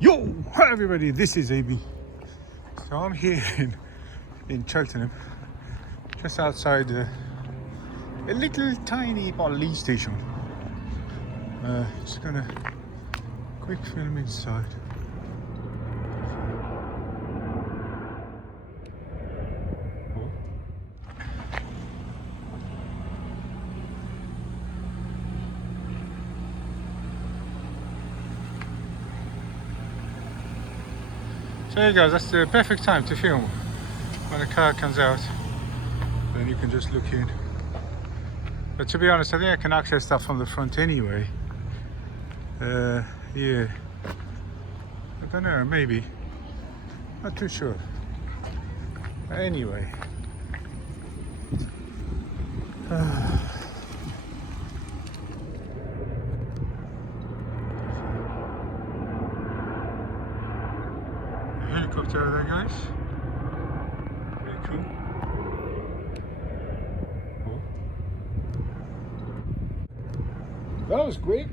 Yo, hi everybody, this is AB. So I'm here in Cheltenham, just outside a little tiny police station. Just gonna quick film inside. Oh. So there you guys, that's the perfect time to film. When a car comes out, then you can just look in. But to be honest, I think I can access that from the front anyway. Yeah. I don't know, maybe. Not too sure. Anyway. Helicopter there, guys. Very cool. Oh. That was quick.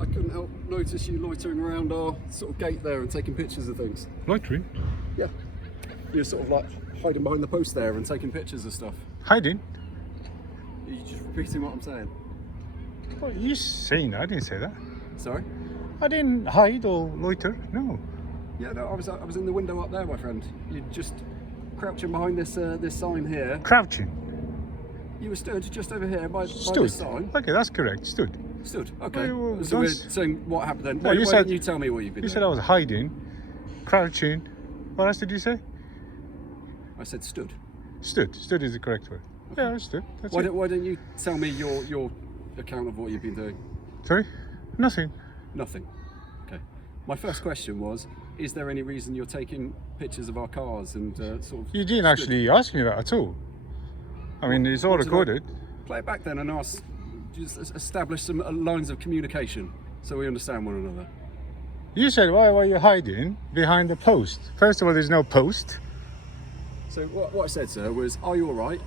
I couldn't help notice you loitering around our sort of gate there and taking pictures of things. Loitering? Yeah. You're sort of like hiding behind the post there and taking pictures of stuff. Hiding? Are you just repeating what I'm saying? What are you saying? I didn't say that. Sorry? I didn't hide or loiter, no. Yeah, no, I was in the window up there, my friend. You're just crouching behind this this sign here. Crouching? You were stood just over here by Stood? this sign. Okay, that's correct, stood. Stood, okay. Well, So we're don't- saying what happened then. No, Why you why said- didn't you tell me what you've been You doing? said I was hiding, crouching. What else did you say? I said stood. Stood. Stood is the correct word. Yeah, I stood. That's Why it. why don't you tell me your account of what you've been doing? Sorry? Nothing. Nothing. Okay. My first question was, is there any reason you're taking pictures of our cars and sort of... You didn't actually ask me that at all. I mean, it's all What did I- recorded. Play it back then and ask, just establish some lines of communication so we understand one another. You said, why were you hiding behind the post? First of all, there's no post. So what I said, sir, was, are you all right?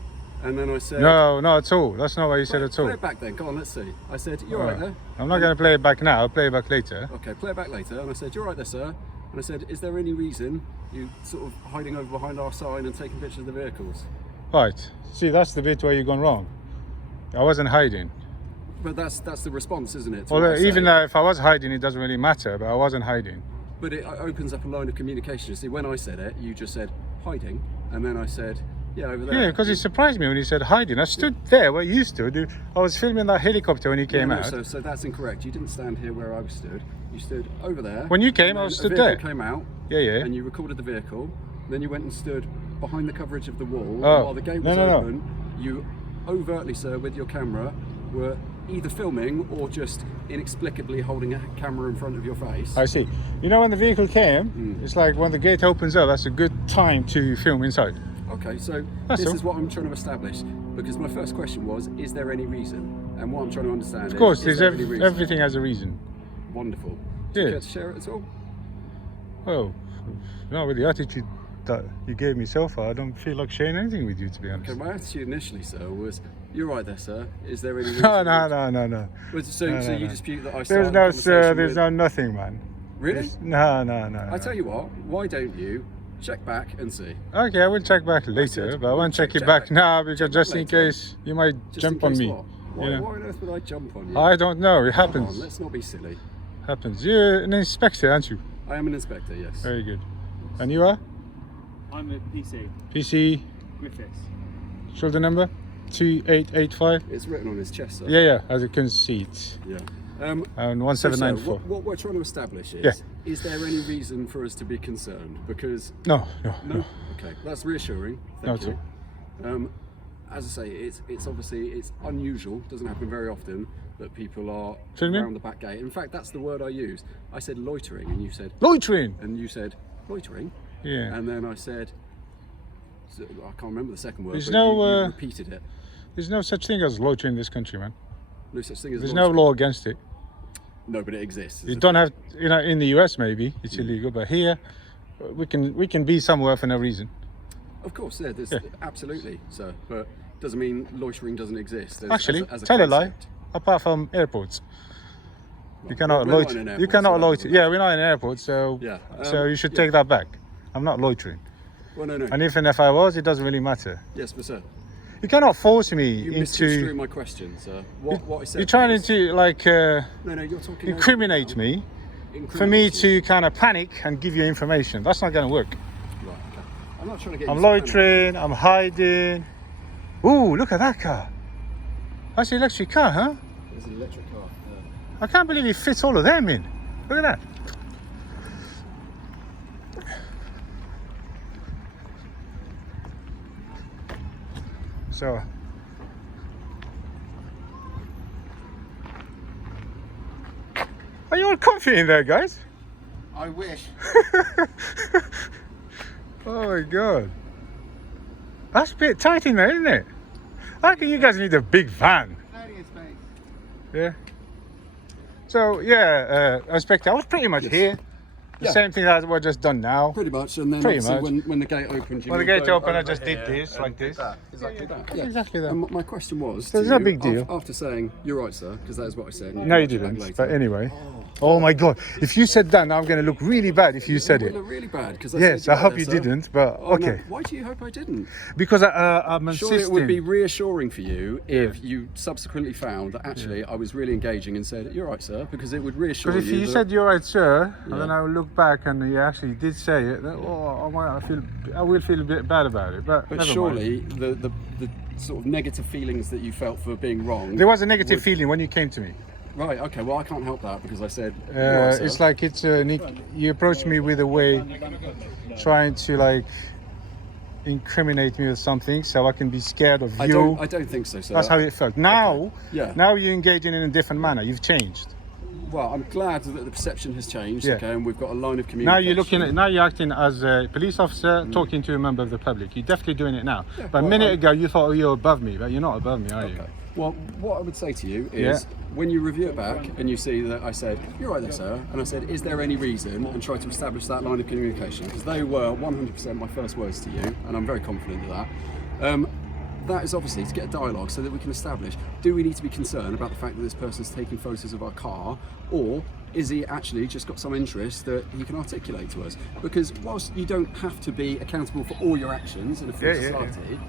And then I said... No, not at all. That's not what you said at all. Play it back then, go on, let's see. I said, you're all right there? I'm not going to play it back now. I'll play it back later. Okay, play it back later. And I said, you're all right there, sir? And I said, is there any reason you sort of hiding over behind our sign and taking pictures of the vehicles? Right. See, that's the bit where you've gone wrong. I wasn't hiding. But that's the response, isn't it? to Although, what I even say? if I was hiding, it doesn't really matter, but I wasn't hiding. But it opens up a line of communication. You see, when I said it, you just said hiding, and then I said, yeah, over there. Yeah, because it surprised me when he said hiding. I stood there where you stood. I was filming that helicopter when he came No, out. So that's incorrect. You didn't stand here where I was stood. You stood over there. When you came, and I was then stood a vehicle there. came out. Yeah, yeah. And you recorded the vehicle. Then you went and stood behind the coverage of the wall. Oh, And while the gate was no. open, you overtly, sir, with your camera, were either filming or just inexplicably holding a camera in front of your face. I see. You know, when the vehicle came, it's like when the gate opens up, that's a good time to film inside. Okay, so That's this all. is what I'm trying to establish, because my first question was, is there any reason? And what I'm trying to understand Of course, is there's there any reason? everything has a reason. Wonderful. Do you Yeah. care to share it at all? Oh, no, with the attitude that you gave me so far, I don't feel like sharing anything with you, to be honest. Okay, my attitude initially, sir, was, you're right there, sir. Is there any reason? No. So No, you no. dispute that I There's started no, the sir, conversation there's with... no nothing, man. Really? No. I tell you what, why don't you check back and see? Okay, I will check back later, said, but I won't check it check back back. now, because Check just back in later. case you might Just jump in on case me. What? Why, you know? why on earth would I jump on you? I don't know, it Come happens. on, let's not be silly. Happens. You're an inspector, aren't you? I am an inspector, yes. Very good. And you are? I'm a PC, PC, Griffiths. shoulder number? 2885? It's written on his chest, sir. Yeah, as you can see it. Yeah. And So, sir, 1794. what we're trying to establish is, Yeah. is there any reason for us to be concerned? Because No. Okay, that's reassuring. No, Thank you. As I say, it's obviously it's unusual. Doesn't happen very often that people are Filming? around the back gate. In fact, that's the word I used. I said loitering, and you said Loitering! loitering, Yeah. and then I said I can't remember the second word. There's but no, you repeated it. There's no such thing as loitering in this country, man. No such thing as There's no loitering. law against it. No, but it exists. You don't have, in the US maybe it's illegal, but here we can be somewhere for no reason. Of course, yeah, there's, Yeah. absolutely, sir. But doesn't mean loitering doesn't exist. Actually, as a tell a lie. concept. Apart from airports. You cannot We're not loiter. in an You airport, cannot so loiter. Yeah, we're not in an airport, so Yeah, so you should yeah. take that back. I'm not loitering. Well, no. And even if I was, it doesn't really matter. Yes, but sir, You cannot force me you into. misconstrued my question, sir. What I said. You're trying was- to like No, you're talking. over incriminate me now. me for me Incriminate you. to kind of panic and give you information. That's not going to work. Right, okay. I'm not trying to get. I'm you to panic. loitering. I'm hiding. Ooh, look at that car. That's an electric car, huh? There's an electric car. I can't believe it fits all of them in. Look at that. So, are you all comfy in there, guys? I wish. Oh my god. That's a bit tight in there, isn't it? I reckon you guys need a big van. Plenty of space. Yeah. So yeah, Inspector, I was pretty much here. The Yeah. same thing as we're just done now. Pretty much, and then Pretty obviously much. when the gate opened, you When the moved gate opened, I over just did here this, and like did this. that. Exactly that. That's Yeah. exactly that. And my question was, So to it's no you, big deal. After saying you're right, sir, because that is what I said. No, you watch it back didn't. later. But anyway. Oh my god. If you said that, now I'm going to look really bad if you said It it. would look really bad because Yes, I hope you didn't, but Oh, no. okay. Why do you hope I didn't? Because I'm Surely it would be insisting. reassuring for you if you subsequently found that actually I was really engaging and said, "You're right, sir," because it would reassure Because if you that- said you're right, sir, Yeah. and then I will look back and you actually did say it, then, I will feel a bit bad about it. But But never surely mind. the sort of negative feelings that you felt for being wrong. There was a negative would- feeling when you came to me. Right. Okay. Well, I can't help that because I said. "You're right, sir." It's like you approached me with a way, trying to like incriminate me with something, so I can be scared of I you. don't think so, sir. That's how it felt. Now, Yeah. now you're engaging in a different manner. You've changed. Well, I'm glad that the perception has changed. Yeah. Okay, and we've got a line of communication. Now you're looking at. Now you're acting as a police officer, talking to a member of the public. You're definitely doing it now. Yeah, but a well, minute I'm- ago you thought, oh, you're above me, but you're not above me, are you? Okay. Well, what I would say to you is, Yeah. when you review it back and you see that I said, "You're right there, sir," and I said, "Is there any reason?" and try to establish that line of communication, because they were 100% my first words to you, and I'm very confident of that. That is obviously to get a dialogue so that we can establish: do we need to be concerned about the fact that this person's taking photos of our car, or is he actually just got some interest that he can articulate to us? Because whilst you don't have to be accountable for all your actions in a free Yeah, yeah, yeah. society,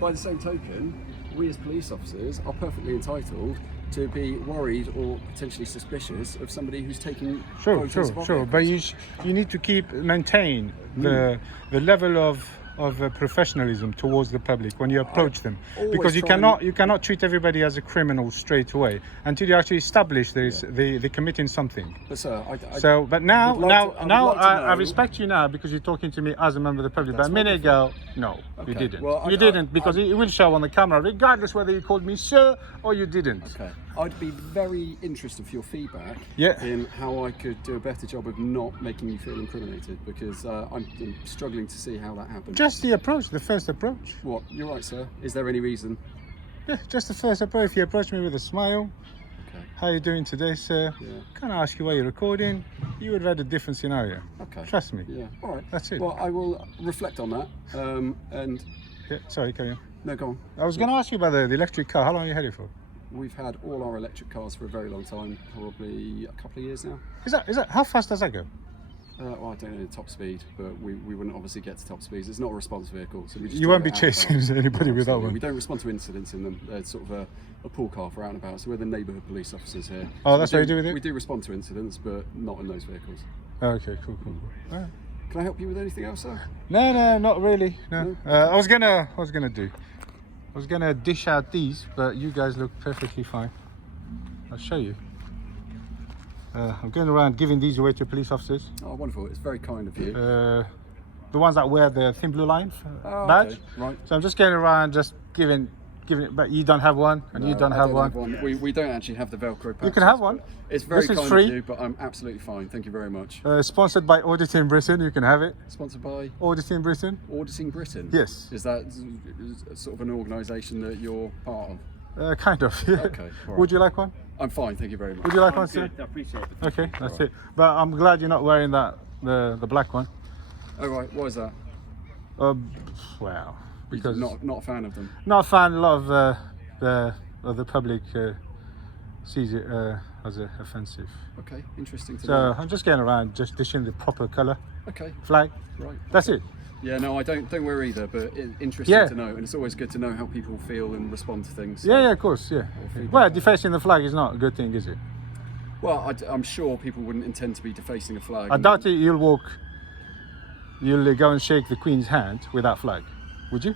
by the same token, we as police officers are perfectly entitled to be worried or potentially suspicious of somebody who's taking Sure, photos sure, of our sure. But vehicles. you need to maintain the level of professionalism towards the public when you approach them, always because you try and- cannot treat everybody as a criminal straight away until you actually establish they're committing something. But sir, So, but now, would like now, to- I would now, like to I know- respect you now because you're talking to me as a member of the public. But That's a minute ago, no, you Okay, didn't. well, You didn't because it will show on the camera, regardless whether you called me sir or you didn't. Okay. I'd be very interested for your feedback Yeah. in how I could do a better job of not making you feel incriminated, because I'm struggling to see how that happens. Just the approach, the first approach. What? You're right, sir. Is there any reason? Yeah, just the first approach. If you approach me with a smile, Okay. how you doing today, sir? Yeah. Can I ask you why you're recording? You would have had a different scenario. Okay. Trust me. Yeah. All right. That's it. Well, I will reflect on that. And Yeah, sorry, carry on. no, go on. I was going to ask you about the electric car. How long you had it for? We've had all our electric cars for a very long time, probably a couple of years now. Is that how fast does that go? Well, I don't know the top speed, but we wouldn't obviously get to top speeds. It's not a response vehicle, so we just You drive won't be it out and chasing about. anybody with that Absolutely. one. We don't respond to incidents in them. It's sort of a pool car for out and about. So we're the neighbourhood police officers here. Oh, So that's we what you do with it? We do respond to incidents, but not in those vehicles. Oh, okay, cool. All right. Can I help you with anything else, sir? No, not really. No. I was gonna dish out these, but you guys look perfectly fine. I'll show you. I'm going around giving these away to police officers. Oh, wonderful. It's very kind of you. The ones that wear the thin blue line Oh, badge. okay, right. So I'm just going around, just giving it. But you don't have one, and you No, don't I have one. We don't actually have the Velcro patches. You can have one. but It's very This is kind free. of you, but I'm absolutely fine. Thank you very much. Sponsored by Auditing Britain. You can have it. Sponsored by Auditing Britain. Auditing Britain. Yes. Is that sort of an organisation that you're part of? Kind of. Yeah. Okay, all right. Would you like one? I'm fine, thank you very much. Would you like I'm one, sir? good. I appreciate it. Okay, that's it. But I'm glad you're not wearing the black one. Oh right, why is that? Well, Because because not a fan of them. not a fan. A lot of the public sees it as offensive. Okay, interesting to So know. I'm just getting around, just dishing the proper colour Okay, flag. right. That's it. Yeah, no, I don't worry either, but interesting Yeah. to know, and it's always good to know how people feel and respond to things. Yeah, yeah, of course, yeah. feedback. Well, defacing the flag is not a good thing, is it? Well, I'm sure people wouldn't intend to be defacing a flag. I doubt it. You'll go and shake the Queen's hand with that flag, would you?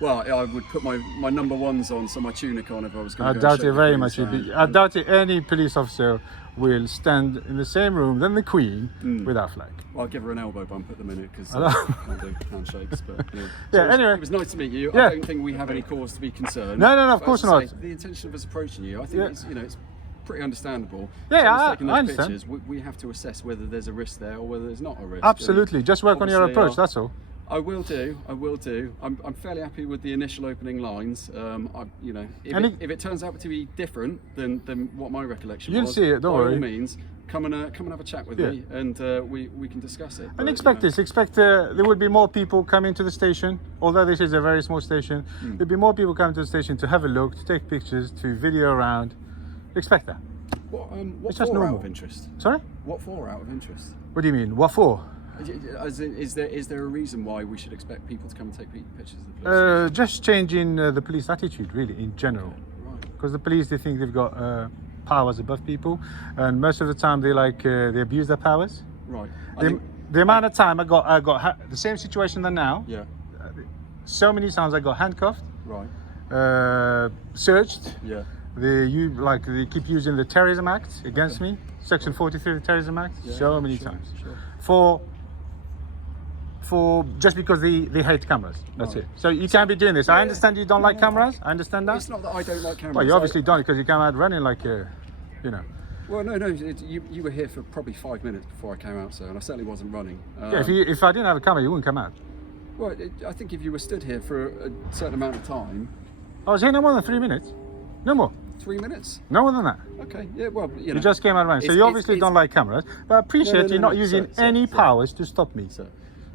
Well, I would put my number ones on, so my tunic on if I was I going to doubt it very much. I doubt it. Any police officer will stand in the same room than the Queen with that flag. Well, I'll give her an elbow bump at the minute because I know. I can't do handshakes. But yeah. Yeah, anyway. It was nice to meet you. Yeah. I don't think we have any cause to be concerned. No, of But course as I not. say, the intention of us approaching you, I think Yeah. it's pretty understandable. Yeah, Someone's I taking those understand. pictures, we have to assess whether there's a risk there or whether there's not a risk. Absolutely. Just work on your Obviously, approach. That's all. I will do. I'm fairly happy with the initial opening lines. If it turns out to be different than what my recollection You'll was, see it, don't by worry. all means, come and have a chat with Yeah. me, and we can discuss it. And But, expect you know, this. Expect there will be more people coming to the station. Although this is a very small station, there'll be more people coming to the station to have a look, to take pictures, to video around. Expect that. What It's just for out normal. of interest? Sorry? What for out of interest? What do you mean? What for? Is there a reason why we should expect people to come and take pictures of the police? Just changing the police attitude, really, in general. Right. Because the police, they think they've got powers above people, and most of the time they they abuse their powers. Right. The amount of time I got the same situation than now. Yeah. So many times I got handcuffed, Right. searched. Yeah. They keep using the Terrorism Act against me, Section 43 of the Terrorism Act, Yeah, so many sure, times. sure. For just because they hate cameras. That's Right. it. So you can't be doing this. I understand you don't like cameras. I understand that. It's not that I don't like cameras. Well, you obviously don't because you came out running like Well, no. You were here for probably 5 minutes before I came out, sir, and I certainly wasn't running. Yeah, if I didn't have a camera, you wouldn't come out. Well, I think if you were stood here for a certain amount of time, I was here no more than 3 minutes. No more. 3 minutes. No more than that. Okay. Yeah. Well, You just came out running. So you obviously don't like cameras. But I appreciate you not using any powers to stop me. Sir.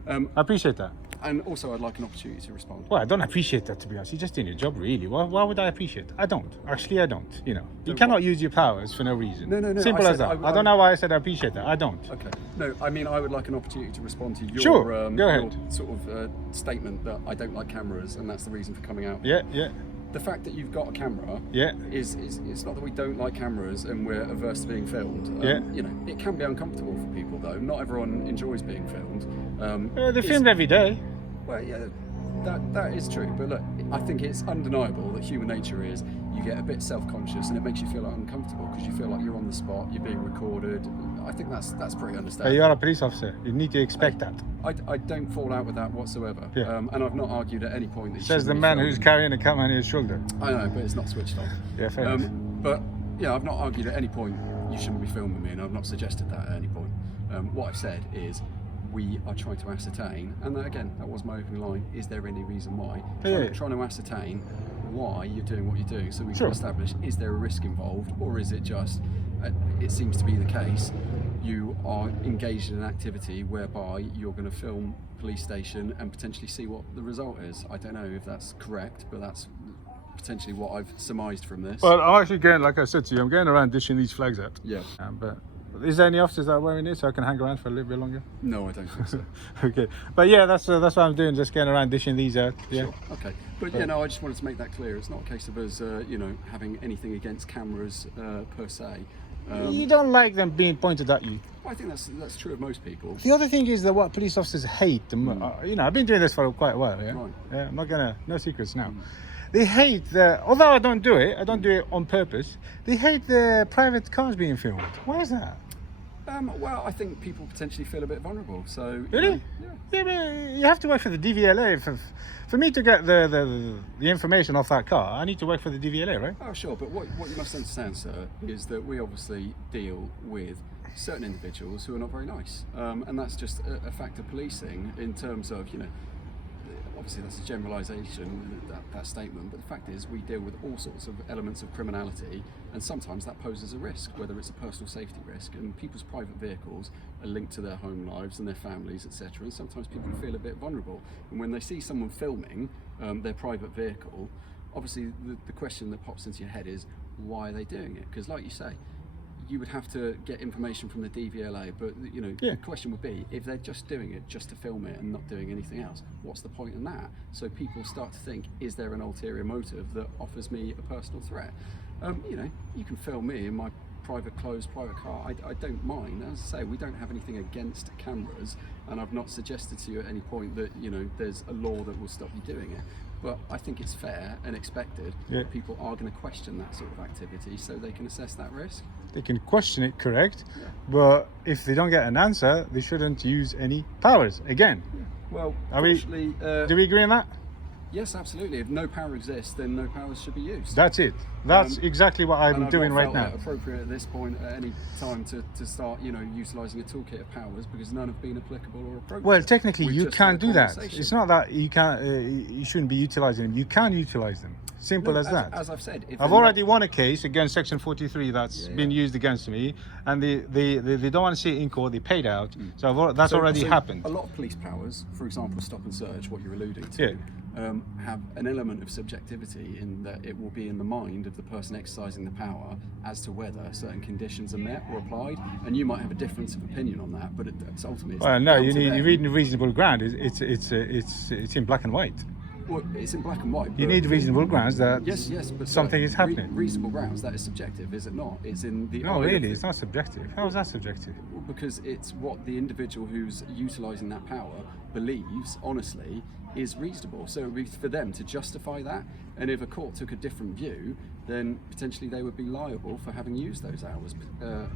I appreciate that. And also, I'd like an opportunity to respond. Well, I don't appreciate that, to be honest. You're just doing your job, really. Why would I appreciate it? I don't. Actually, I don't. You cannot use your powers for no reason. No. Simple I as said that. I don't know why I said I appreciate that. I don't. Okay. No, I mean, I would like an opportunity to respond to your, Sure, go ahead. your sort of statement that I don't like cameras and that's the reason for coming out. Yeah. The fact that you've got a camera Yeah. is it's not that we don't like cameras and we're averse to being filmed. Yeah. It can be uncomfortable for people though. Not everyone enjoys being filmed. They're It's- filmed every day. Well, yeah, that is true. But look, I think it's undeniable that human nature is you get a bit self-conscious and it makes you feel uncomfortable because you feel like you're on the spot, you're being recorded. I think that's pretty understandable. You are a police officer. You need to expect that. I don't fall out with that whatsoever. Yeah. And I've not argued at any point that you Says the shouldn't be man filmed. who's carrying a camera on his shoulder. I know, but it's not switched on. Yeah, fair enough. But yeah, I've not argued at any point you shouldn't be filming me, and I've not suggested that at any point. What I've said is we are trying to ascertain, and that was my opening line. Is there any reason why? Yeah. Trying to ascertain why you're doing what you're doing, so we Sure. can establish: is there a risk involved, or is it just? It seems to be the case. You are engaged in an activity whereby you're going to film police station and potentially see what the result is. I don't know if that's correct, but that's potentially what I've surmised from this. Well, I'm actually going, like I said to you, I'm going around dishing these flags out. Yeah. But is there any officers that are wearing this so I can hang around for a little bit longer? No, I don't think so. Okay. But yeah, that's what I'm doing, just going around dishing these out. Yeah. Sure. Okay. But I just wanted to make that clear. It's not a case of us, having anything against cameras per se. You don't like them being pointed at you. I think that's true of most people. The other thing is that what police officers hate, I've been doing this for quite a while, yeah? Right. Yeah, I'm not gonna, no secrets now. They hate although I don't do it on purpose, they hate the private cars being filmed. Why is that? Well, I think people potentially feel a bit vulnerable. So Really? Yeah, but you have to work for the DVLA. For me to get the information off that car, I need to work for the DVLA, right? Oh, sure. But what you must understand, sir, is that we obviously deal with certain individuals who are not very nice, and that's just a fact of policing in terms of obviously that's a generalisation, that statement, but the fact is we deal with all sorts of elements of criminality, and sometimes that poses a risk, whether it's a personal safety risk, and people's private vehicles are linked to their home lives and their families, etc., and sometimes people feel a bit vulnerable, and when they see someone filming their private vehicle, obviously the question that pops into your head is, why are they doing it? Because like you say, you would have to get information from the DVLA, but you know, Yeah. the question would be, if they're just doing it just to film it and not doing anything else, what's the point in that? So people start to think, is there an ulterior motive that offers me a personal threat? You know, you can film me in my private car. I don't mind. As I say, we don't have anything against cameras, and I've not suggested to you at any point that, you know, there's a law that will stop you doing it. But I think it's fair and expected that people are going to question that sort of activity so they can assess that risk. They can question it, correct, but if they don't get an answer, they shouldn't use any powers again. Well, Are we- fortunately, Do we agree on that? yes, absolutely. If no power exists, then no powers should be used. That's it. That's exactly what And I'm I've doing not right felt now. that appropriate at this point at any time to start, you know, utilising a toolkit of powers, because none have been applicable or appropriate. Well, technically, We've you just had can't a do that. conversation. It's not that you can't. You shouldn't be utilizing them. You can utilize them. Simple No, as that. As I've said, if I've they're already not- won a case against Section 43 that's been used against me, and they don't want to see it in court. They paid out, so that's already So happened. A lot of police powers, for example, stop and search, what you're alluding to, have an element of subjectivity in that it will be in the mind of the person exercising the power as to whether certain conditions are met or applied, and you might have a difference of opinion on that, but it's ultimately. Well, no, down you to need them. you read reasonable ground. It's in black and white. Well, it's in black and white. You but- need reasonable grounds that Yes, but something is happening. Reasonable grounds, that is subjective, is it not? It's in the No, eye of really, the- it's not subjective. How is that subjective? because it's what the individual who's utilising that power believes, honestly, is reasonable. So it would be for them to justify that, and if a court took a different view, then potentially they would be liable for having used those hours,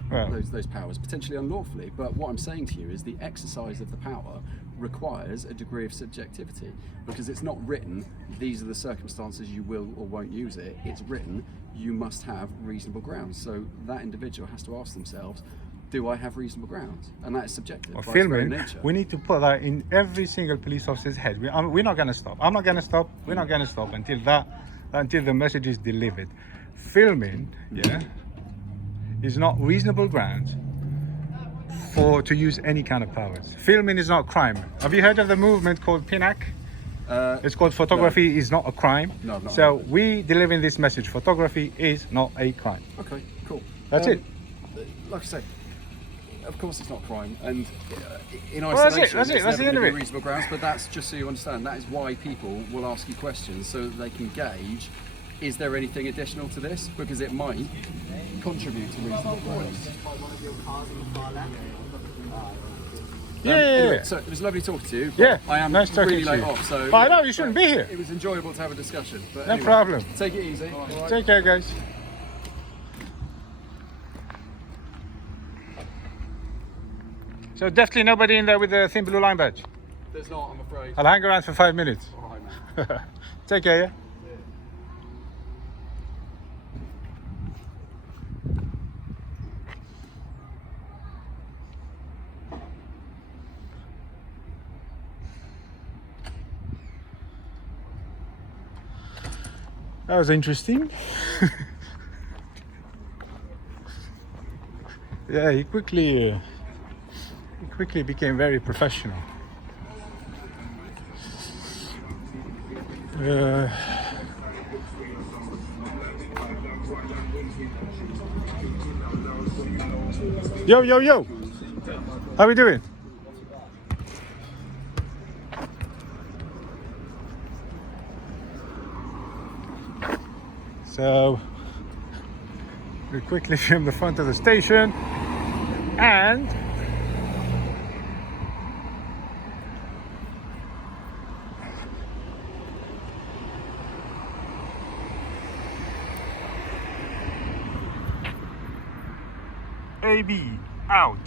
Well. those powers, potentially unlawfully. But what I'm saying to you is the exercise of the power requires a degree of subjectivity, because it's not written, these are the circumstances you will or won't use it. It's written, you must have reasonable grounds. So that individual has to ask themselves, do I have reasonable grounds? And that is subjective. Well, by its very filming, nature. we need to put that in every single police officer's head. We're not going to stop. I'm not going to stop. We're not going to stop until the message is delivered. Filming, is not reasonable grounds to use any kind of powers. Filming is not crime. Have you heard of the movement called Pinocchio? It's called photography is not a crime. No, I've not So heard of it. we delivering this message. Photography is not a crime. Okay, cool. That's it. Like I say, of course it's not crime, and in that's it, isolation, that's it, it's that's the never end of gonna it. be reasonable grounds. But that's just so you understand. That is why people will ask you questions so that they can gauge: is there anything additional to this? Because it might contribute to reasonable grounds. Anyway, so it was lovely talking to you. But Yeah, I am nice talking really to late you. off, so I know, you shouldn't be here. It was enjoyable to have a discussion. But No anyway, problem. Take it easy. All right. Take care, guys. So definitely nobody in there with the thin blue line badge. There's not, I'm afraid. I'll hang around for 5 minutes. All right, man. Take care, yeah? That was interesting. Yeah, he quickly became very professional. Yo, how we doing? So we quickly film the front of the station, and AB out.